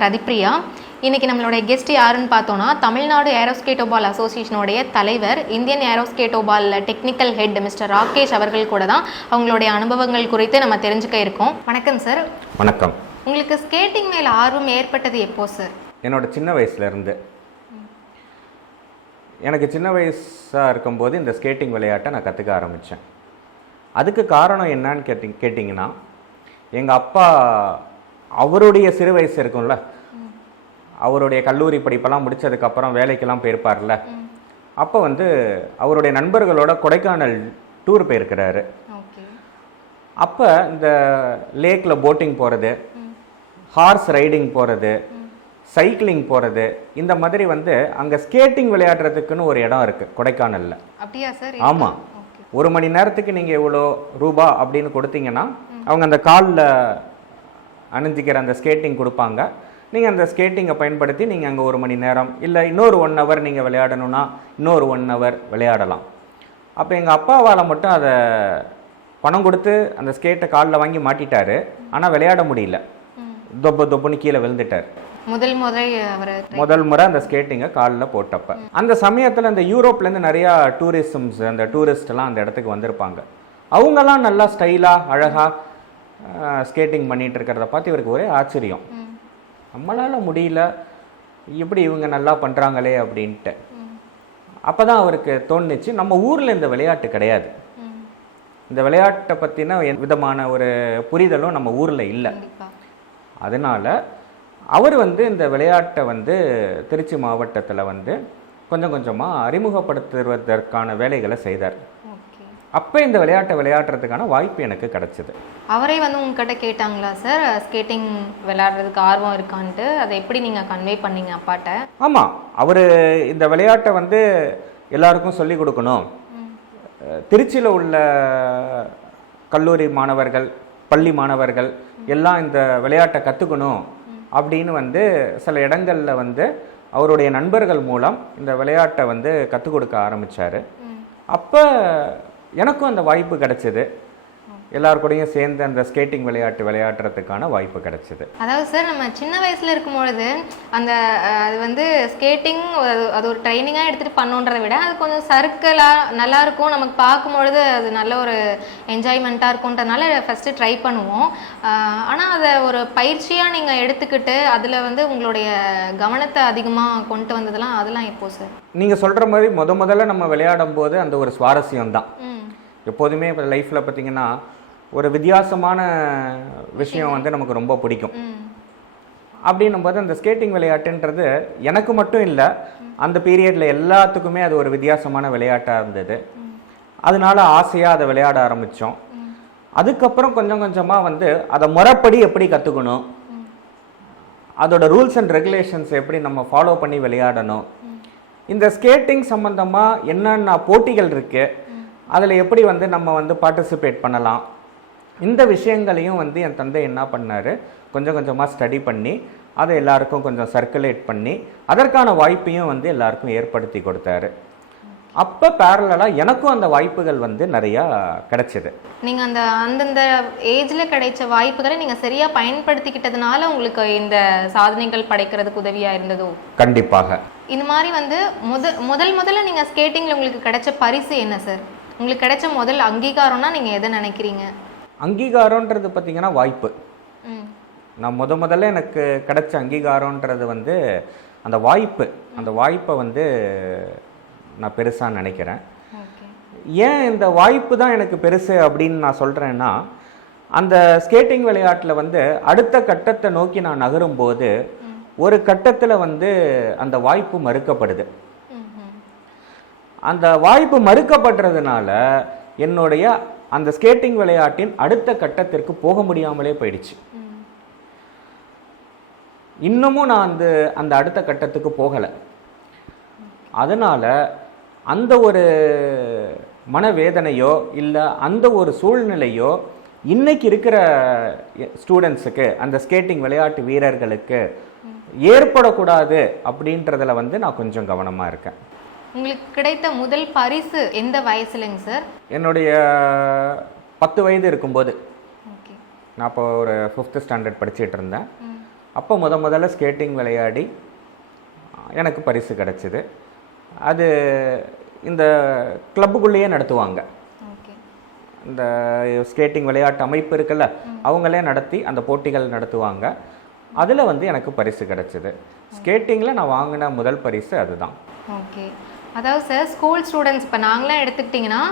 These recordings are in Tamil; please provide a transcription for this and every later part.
நான் ரதிப்ரியா. இன்றைக்கி நம்மளுடைய கெஸ்ட் யாருன்னு பார்த்தோன்னா தமிழ்நாடு ஏரோஸ்கேட்டோபால் அசோசியேஷனுடைய தலைவர், Indian aeroskatoball technical head mister Rakesh அவர்கள் கூட தான் அவங்களுடைய அனுபவங்கள் குறித்து நம்ம தெரிஞ்சுக்க இருக்கோம். வணக்கம் சார். வணக்கம். உங்களுக்கு ஸ்கேட்டிங் மேலே ஆர்வம் ஏற்பட்டது எப்போ சார்? என்னோட சின்ன வயசுலேருந்து. எனக்கு சின்ன வயசாக இருக்கும்போது இந்த ஸ்கேட்டிங் விளையாட்டை நான் கற்றுக்க ஆரம்பித்தேன். அதுக்கு காரணம் என்னன்னு கேட்டிங்கன்னா, எங்கள் அப்பா அவருடைய சிறு வயசு இருக்கும்ல, அவருடைய கல்லூரி படிப்பெல்லாம் முடித்ததுக்கப்புறம் வேலைக்கெல்லாம் போயிருப்பார்ல, அப்போ அவருடைய நண்பர்களோட கொடைக்கானல் டூர் போயிருக்கிறாரு. அப்போ இந்த லேக்கில் போட்டிங் போகிறது, ஹார்ஸ் ரைடிங் போகிறது, சைக்கிளிங் போகிறது, இந்த மாதிரி அங்கே ஸ்கேட்டிங் விளையாடுறதுக்குன்னு ஒரு இடம் இருக்குது கொடைக்கானலில். அப்படியா சார்? ஆமாம். 1 மணி நேரத்துக்கு நீங்கள் இவ்வளோ ரூபா அப்படின்னு கொடுத்தீங்கன்னா அவங்க அந்த காலில் அணிஞ்சிக்கிற அந்த ஸ்கேட்டிங் கொடுப்பாங்க. நீங்கள் அந்த ஸ்கேட்டிங்கை பயன்படுத்தி நீங்கள் அங்கே 1 மணி நேரம் இல்லை இன்னொரு 1 ஹவர் நீங்கள் விளையாடணுன்னா இன்னொரு 1 ஹவர் விளையாடலாம். அப்போ எங்கள் அப்பாவால் மட்டும் அதை பணம் கொடுத்து அந்த ஸ்கேட்டை காலில் வாங்கி மாட்டிட்டாரு. ஆனால் விளையாட முடியல, தொப்புன்னு கீழே விழுந்துட்டார். முதல் முறை அந்த ஸ்கேட்டிங்கை காலில் போட்டப்ப அந்த சமயத்தில் அந்த யூரோப்லேருந்து நிறையா அந்த டூரிஸ்ட்லாம் அந்த இடத்துக்கு வந்திருப்பாங்க. அவங்கெல்லாம் நல்லா ஸ்டைலாக அழகாக ஸ்கேட்டிங் பண்ணிட்டு இருக்கிறத பார்த்து இவருக்கு ஒரே ஆச்சரியம். நம்மளால் முடியல, எப்படி இவங்க நல்லா பண்ணுறாங்களே அப்படின்ட்டு. அப்போ தான் அவருக்கு தோணுச்சு, நம்ம ஊரில் இந்த விளையாட்டு கிடையாது, இந்த விளையாட்டை பற்றின விதமான ஒரு புரிதலும் நம்ம ஊரில் இல்லை. அதனால் அவர் இந்த விளையாட்டை திருச்சி மாவட்டத்தில் கொஞ்சம் கொஞ்சமாக அறிமுகப்படுத்துவதற்கான வேலைகளை செய்தார். அப்போ இந்த விளையாட்டை விளையாடுறதுக்கான வாய்ப்பு எனக்கு கிடைச்சிது. அவரே உங்ககிட்ட கேட்டாங்களா சார், ஸ்கேட்டிங் விளையாடுறதுக்கு ஆர்வம் இருக்கான்ட்டு? அதை எப்படி நீங்கள் கன்வே பண்ணீங்க அப்பாட்ட? ஆமாம், அவர் இந்த விளையாட்டை எல்லாருக்கும் சொல்லிக் கொடுக்கணும், திருச்சியில் உள்ள கல்லூரி மாணவர்கள், பள்ளி மாணவர்கள் எல்லாம் இந்த விளையாட்டை கற்றுக்கணும் அப்படின்னு சில இடங்களில் அவருடைய நண்பர்கள் மூலம் இந்த விளையாட்டை கற்றுக் கொடுக்க ஆரம்பித்தார். அப்போ எனக்கும் அந்த வாய்ப்பு கிடைச்சிது, எல்லாருக்கூடையும் சேர்ந்து அந்த ஸ்கேட்டிங் விளையாட்டு விளையாடுறதுக்கான வாய்ப்பு கிடைச்சிது. அதாவது சார், நம்ம சின்ன வயசில் இருக்கும்பொழுது அது ஸ்கேட்டிங் அது ஒரு ட்ரைனிங்காக எடுத்துகிட்டு பண்ணோன்றதை விட அது கொஞ்சம் சர்க்கிளாக நல்லாயிருக்கும், நமக்கு பார்க்கும்பொழுது அது நல்ல ஒரு என்ஜாய்மெண்ட்டாக இருக்கும்ன்றதுனால ஃபஸ்ட்டு ட்ரை பண்ணுவோம். ஆனால் அதை ஒரு பயிற்சியாக நீங்கள் எடுத்துக்கிட்டு அதில் உங்களுடைய கவனத்தை அதிகமாக கொண்டு வந்ததெல்லாம் அதெல்லாம் எப்போ சார்? நீங்கள் சொல்கிற மாதிரி முதல்ல நம்ம விளையாடும் போது அந்த ஒரு சுவாரஸ்யம்தான். எப்போதுமே இப்போ லைஃப்பில் பார்த்தீங்கன்னா ஒரு வித்தியாசமான விஷயம் நமக்கு ரொம்ப பிடிக்கும். அப்படின்னும் போது அந்த ஸ்கேட்டிங் விளையாட்டுன்றது எனக்கு மட்டும் இல்லை, அந்த பீரியடில் எல்லாத்துக்குமே அது ஒரு வித்தியாசமான விளையாட்டாக இருந்தது. அதனால ஆசையாக அதை விளையாட ஆரம்பித்தோம். அதுக்கப்புறம் கொஞ்சம் கொஞ்சமாக அதை முறைப்படி எப்படி கற்றுக்கணும், அதோட ரூல்ஸ் அண்ட் ரெகுலேஷன்ஸ் எப்படி நம்ம ஃபாலோ பண்ணி விளையாடணும், இந்த ஸ்கேட்டிங் சம்மந்தமாக என்னென்ன போட்டிகள் இருக்குது, அதில் எப்படி நம்ம பார்ட்டிசிபேட் பண்ணலாம், இந்த விஷயங்களையும் என் தந்தை என்ன பண்ணார், கொஞ்சம் கொஞ்சமாக ஸ்டடி பண்ணி அதை எல்லாருக்கும் கொஞ்சம் சர்க்குலேட் பண்ணி அதற்கான வாய்ப்பையும் எல்லாருக்கும் ஏற்படுத்தி கொடுத்தாரு. அப்போ பேரலாக எனக்கும் அந்த வாய்ப்புகள் நிறையா கிடைச்சிது. நீங்கள் அந்தந்த ஏஜில் கிடைச்ச வாய்ப்புகளை நீங்கள் சரியாக பயன்படுத்திக்கிட்டதுனால உங்களுக்கு இந்த சாதனைகள் படைக்கிறதுக்கு உதவியாக இருந்ததோ? கண்டிப்பாக. இந்த மாதிரி முதல்ல நீங்கள் ஸ்கேட்டிங்கில் உங்களுக்கு கிடைச்ச பரிசு என்ன சார்? உங்களுக்கு கிடைச்ச முதல் அங்கீகாரம்னா நீங்கள் எதை நினைக்கிறீங்க? அங்கீகாரன்றது பார்த்தீங்கன்னா வாய்ப்பு. நான் முதல்ல எனக்கு கிடைச்ச அங்கீகாரன்றது அந்த வாய்ப்பை நான் பெருசாக நினைக்கிறேன். ஏன் இந்த வாய்ப்பு தான் எனக்கு பெருசு அப்படின்னு நான் சொல்கிறேன்னா, அந்த ஸ்கேட்டிங் விளையாட்டில் அடுத்த கட்டத்தை நோக்கி நான் நகரும்போது ஒரு கட்டத்தில் அந்த வாய்ப்பு மறுக்கப்படுது. அந்த வாய்ப்பு மறுக்கப்படுறதுனால என்னுடைய அந்த ஸ்கேட்டிங் விளையாட்டின் அடுத்த கட்டத்திற்கு போக முடியாமலே போயிடுச்சு. இன்னமும் நான் அந்த அடுத்த கட்டத்துக்கு போகலை. அதனால் அந்த ஒரு மனவேதனையோ இல்லை அந்த ஒரு சூழ்நிலையோ இன்னைக்கு இருக்கிற ஸ்டூடெண்ட்ஸுக்கு, அந்த ஸ்கேட்டிங் விளையாட்டு வீரர்களுக்கு ஏற்படக்கூடாது அப்படின்றதுல நான் கொஞ்சம் கவனமாக இருக்கேன். உங்களுக்கு கிடைத்த முதல் பரிசு எந்த வயசுலங்க சார்? என்னுடைய 10 வயது இருக்கும்போது. நான் இப்போ ஒரு 5th ஸ்டாண்டர்ட் படிச்சுட்டு இருந்தேன். அப்போ முதல்ல ஸ்கேட்டிங் விளையாடி எனக்கு பரிசு கிடச்சிது. அது இந்த கிளப்புக்குள்ளேயே நடத்துவாங்க. ஓகே. இந்த ஸ்கேட்டிங் விளையாட்டு அமைப்பு இருக்குல்ல, அவங்களே நடத்தி அந்த போட்டிகள் நடத்துவாங்க. அதில் வந்து எனக்கு பரிசு கிடச்சிது. ஸ்கேட்டிங்கில் நான் வாங்கின முதல் பரிசு அதுதான். ஓகே. அதாவது சார், ஸ்கூல் ஸ்டூடெண்ட்ஸ் இப்போ நாங்களாம் எடுத்துக்கிட்டிங்கன்னா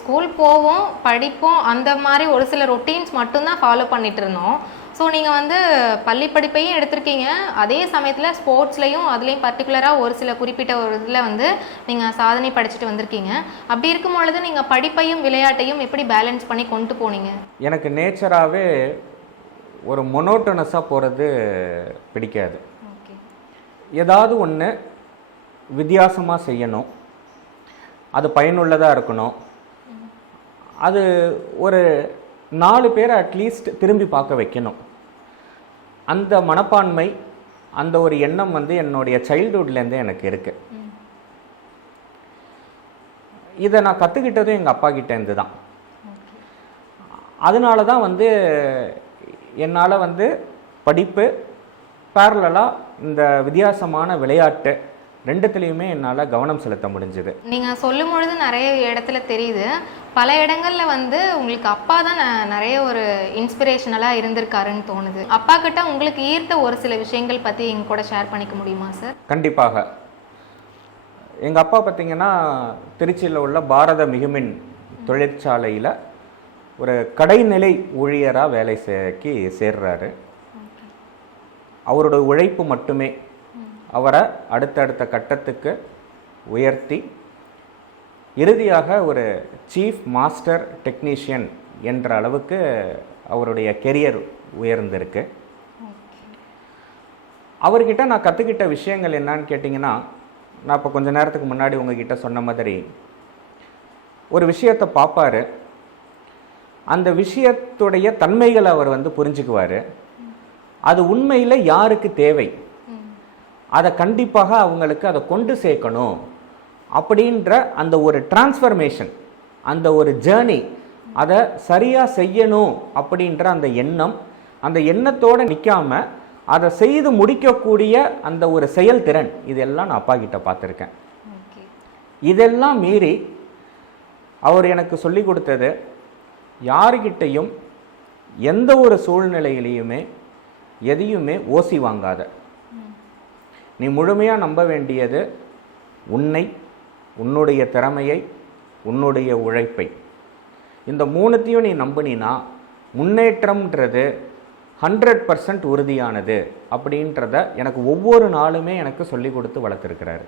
ஸ்கூல் போவோம், படிப்போம், அந்த மாதிரி ஒரு சில ரொட்டீன்ஸ் மட்டும்தான் ஃபாலோ பண்ணிட்டு இருந்தோம். ஸோ நீங்கள் வந்து பள்ளி படிப்பையும் எடுத்திருக்கீங்க, அதே சமயத்தில் ஸ்போர்ட்ஸ்லையும் அதுலேயும் பர்டிகுலராக ஒரு சில குறிப்பிட்ட ஒரு இதில் வந்து நீங்கள் சாதனை படிச்சுட்டு வந்திருக்கீங்க. அப்படி இருக்கும் பொழுது நீங்கள் படிப்பையும் விளையாட்டையும் எப்படி பேலன்ஸ் பண்ணி கொண்டு போனீங்க? எனக்கு நேச்சராகவே ஒரு மொனோட்டனஸாக போகிறது பிடிக்காது. ஓகே. ஏதாவது ஒன்று வித்தியாசமாக செய்யணும், அது பயனுள்ளதாக இருக்கணும், அது ஒரு 4 பேரை அட்லீஸ்ட் திரும்பி பார்க்க வைக்கணும். அந்த மனப்பான்மை, அந்த ஒரு எண்ணம் வந்து என்னுடைய சைல்டுஹுட்லேருந்தே எனக்கு இருக்குது. இதை நான் கற்றுக்கிட்டதும் எங்கள் அப்பா கிட்டேருந்து தான். அதனால தான் வந்து என்னால் வந்து படிப்பு பேரலாக இந்த வித்தியாசமான விளையாட்டு ரெண்டுத்துலேயுமே என்னால் கவனம் செலுத்த முடிஞ்சுது. நீங்கள் சொல்லும் பொழுது நிறைய இடத்துல தெரியுது, பல இடங்களில் வந்து உங்களுக்கு அப்பா தான் நிறைய ஒரு இன்ஸ்பிரேஷனலாக இருந்திருக்காருன்னு தோணுது. அப்பா கிட்ட உங்களுக்கு ஈர்த்த ஒரு சில விஷயங்கள் பற்றி எங்க கூட ஷேர் பண்ணிக்க முடியுமா சார்? கண்டிப்பாக. எங்கள் அப்பா பார்த்திங்கன்னா திருச்சியில் உள்ள பாரத மிகுமின் தொழிற்சாலையில் ஒரு கடைநிலை ஊழியராக வேலை சேர்றாரு. அவரோட உழைப்பு மட்டுமே அவரை அடுத்தடுத்த கட்டத்துக்கு உயர்த்தி இறுதியாக ஒரு சீஃப் மாஸ்டர் டெக்னீஷியன் என்ற அளவுக்கு அவருடைய கெரியர் உயர்ந்திருக்கு. அவர்கிட்ட நான் கற்றுக்கிட்ட விஷயங்கள் என்னன்னு கேட்டிங்கன்னா, நான் இப்போ கொஞ்ச நேரத்துக்கு முன்னாடி உங்ககிட்ட சொன்ன மாதிரி ஒரு விஷயத்தை பார்ப்பார், அந்த விஷயத்துடைய தன்மைகளை அவர் வந்து புரிஞ்சுக்குவார். அது உண்மையில் யாருக்கு தேவை, அதை கண்டிப்பாக அவங்களுக்கு அதை கொண்டு சேர்க்கணும் அப்படின்ற அந்த ஒரு டிரான்ஸ்ஃபர்மேஷன், அந்த ஒரு ஜேர்னி, அதை சரியாக செய்யணும் அப்படின்ற அந்த எண்ணம், அந்த எண்ணத்தோடு நிற்காம அதை செய்து முடிக்கக்கூடிய அந்த ஒரு செயல்திறன், இதெல்லாம் நான் அப்பா கிட்ட பார்த்துருக்கேன். இதெல்லாம் மீறி அவர் எனக்கு சொல்லி கொடுத்தது, யாருக்கிட்டையும் எந்த ஒரு சூழ்நிலையிலையுமே எதையுமே ஓசி வாங்காத, நீ முழுமையாக நம்ப வேண்டியது உன்னை, உன்னுடைய திறமையை, உன்னுடைய உழைப்பை. இந்த 3த்தையும் நீ நம்பினா முன்னேற்றம்ன்றது 100% உறுதியானது அப்படின்றத எனக்கு ஒவ்வொரு நாளுமே எனக்கு சொல்லி கொடுத்து வளர்த்துருக்கிறாரு.